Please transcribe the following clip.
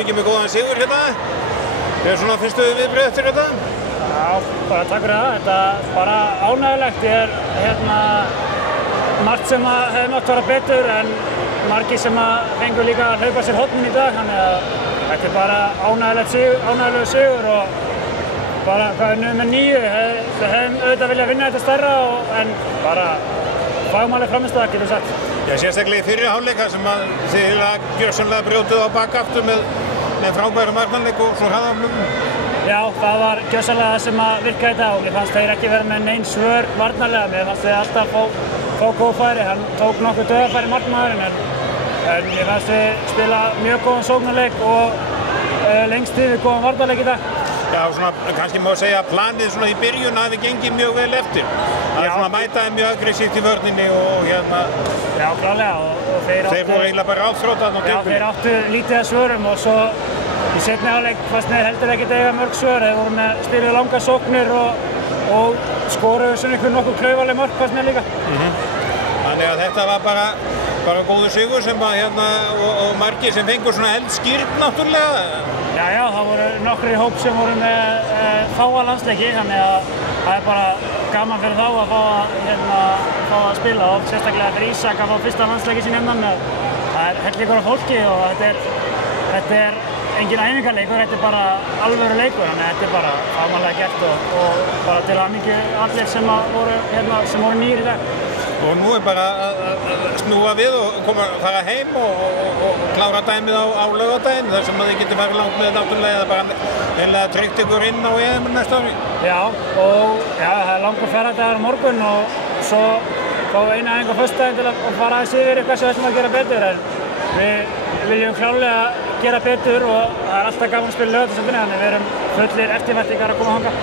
hamingju með góðan sigur hérna. Hvað svona fyrstu viðbrögð eftir þetta? Já, bara takk fyrir það. Þetta er bara ánægilegt. Ég margt sem hefði mátt vera betur en margir sem fengu líka að hlaupa sér hornin í dag. Þannig að þetta er bara ánægilegur sigur og bara hvað er með 9. Við hefðum auðvitað viljað vinna þetta stærra en bara fagmannleg frammistaða getur sagt. Já, sérstaklega í fyrri hálfleika sem þið gjörsamlega brjótuð á bakaftur með frábærum varnarleik og svo hraðaflum. Já, það var gjörsamlega það sem virkaði í dag og mér fannst þeir ekki vera með nein svör varnarlega. Mér fannst þeir alltaf fá góð færi. Hann tók nokkuð dauðafæri markmaðurinn en mér fannst við spila mjög góðan sóknarleik og lengst yfir góðan varnarleik í dag. Já, svona kannski má segja að planið svona í byrjun hafi gengið mjög vel eftir. Það er svona mætaði mjög aggressíft í vörninni og hérna. Já, klálega og þeir voru eiginlega bara áþrótað á tímabilinu. Já, þeir áttu lítið að svörum og svo í seinni hálfleik fannst mér heldur ekkert eiga mörg svör. Þeir voru með spilið langar sóknir og skoruðu svona einhver nokkuð klaufaleg mörk fannst mér líka. Þannig að þetta var bara góður sigur sem og margir sem fengur svona eldskýrt náttúrulega. Já, það voru nokkrir í hóp sem voru með fáa landsleiki, þannig að það er bara gaman fyrir þá að fá að spila og sérstaklega fyrir Ísak að fá fyrsta landsleiki sín innan. Það er hellingur af fólki og þetta er engin æfingarleikur, þetta er bara alvöru leikur, þannig að þetta er bara fagmannlega gert og bara til hamingju allir sem voru nýr í dag. Og nú er bara að snúa við og fara heim og klára dæmið á laugardaginn þar sem þið getur farið langt með náttúrulega eða bara einlega tryggt ykkur inn á EM næsta ári. Já, það er langur ferðardagur á morgun og svo fáum við eina æfingu á föstudaginn til að fara aðeins yfir eitthvað sem við ætlum að gera betur en við viljum klárlega gera betur og það er alltaf gaman að spila laugardaginn þannig að við erum fullir eftirvæntingar að koma þangað.